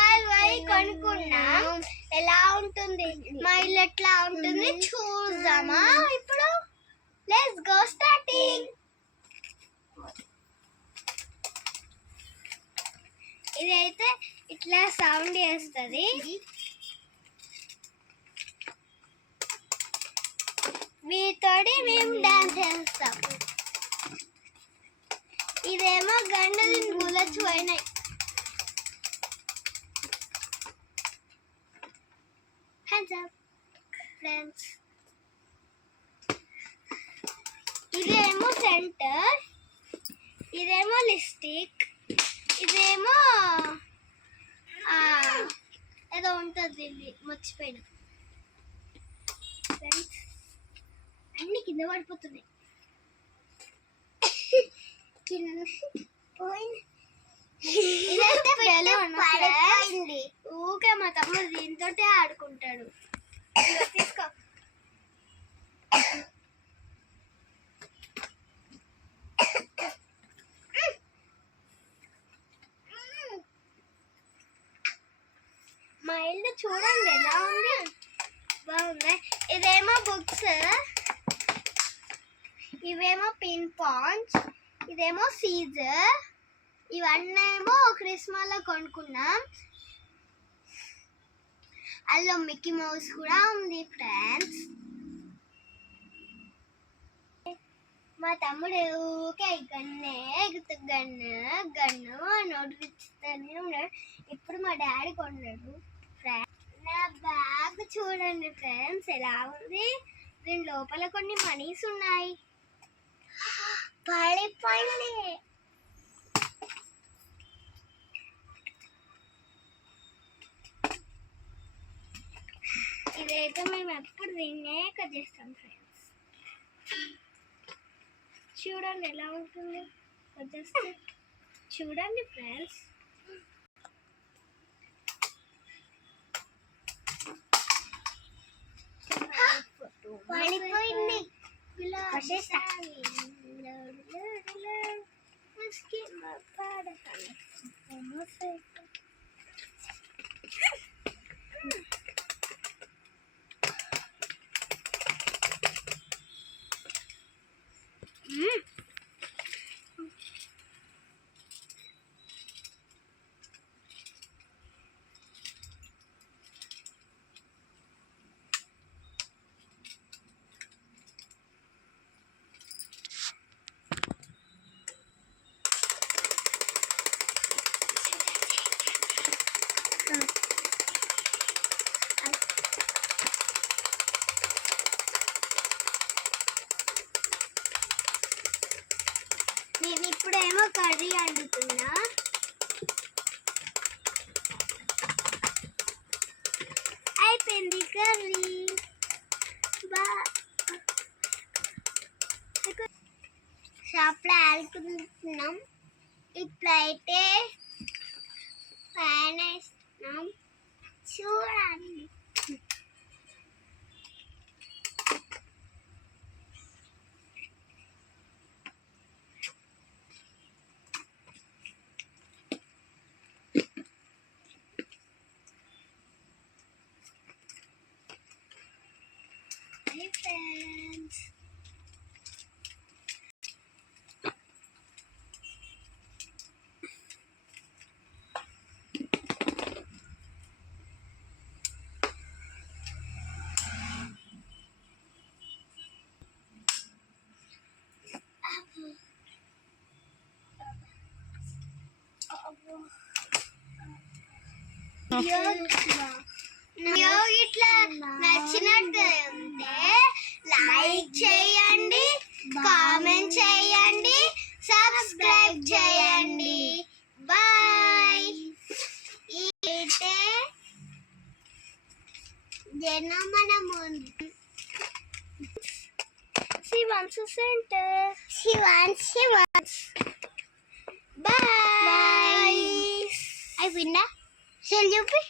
Smile పోయి కొనుక్కున్నాం. ఎలా ఉంటుంది మా ఇల్లు, ఎట్లా ఉంటుంది చూద్దామా ఇప్పుడు. Let's go starting. ఇదైతే ఇట్లా సౌండ్ చేస్తుంది. వీటితోటి మేము డాన్స్ చేస్తాం. ఇదేమో గంటలు గులచి పోయినాయి. Hands up friends. ఇదేమో సెంటర్, ఇదేమో లిప్స్టిక్, ఇదేమో ఏదో ఉంటుంది మర్చిపోయిన ఫ్రెండ్స్. అన్ని కింద పడిపోతున్నాయి. ఇదైతే పడిపోయింది. ఊకే మా తమ్ముడు దీంతో ఆడుకుంటాడు. తీసుకో. మా ఇల్లు చూడండి ఎలా ఉంది, బాగుంది. ఇదేమో బుక్స్, ఇవేమో పిన్ పాంచ్, ఇదేమో సీజర్. ఇవన్నీ ఏమో క్రిస్మస్ లో కొనుక్కున్నాం. అందులో మిక్కీ మౌస్ కూడా ఉంది ఫ్రెండ్స్. మా తమ్ముడు ఊకే గన్నే గన్ను గన్ను నోటిపిస్తానే ఉన్నాడు. ఇప్పుడు మా డాడీ కొన్నాడు ఫ్రెండ్స్. నా బ్యాగ్ చూడండి ఫ్రెండ్స్ ఎలా ఉంది. దీని లోపల కొన్ని మనీస్ ఉన్నాయి. పడిపోయింది. ఇదైతే మేము ఎప్పుడు దీన్నే కట్ చేస్తాం ఫ్రెండ్స్. చూడండి ఎలా ఉంటుంది కట్ చేస్తే. చూడండి ఫ్రెండ్స్. పడిపోయింది. నేను ఇప్పుడేమో కర్రీ వండుతున్నా. అయిపోయింది కర్రీ. షాప్లో ఆడుకుంటున్నాం. ఇప్పుడైతే ఫ్యాన్ వేస్తున్నాం. చూడండి. Friends. ఇట్లా నచ్చినట్టు ఉంటే లైక్ చేయండి, కామెంట్ చేయండి, సబ్స్క్రైబ్ చేయండి. బాయ్. ఇదే జనమనము శివాన్స్ సెంటర్. శివాన్స్ బాయ్. అయిపోయిందా? సెల్ చూపి.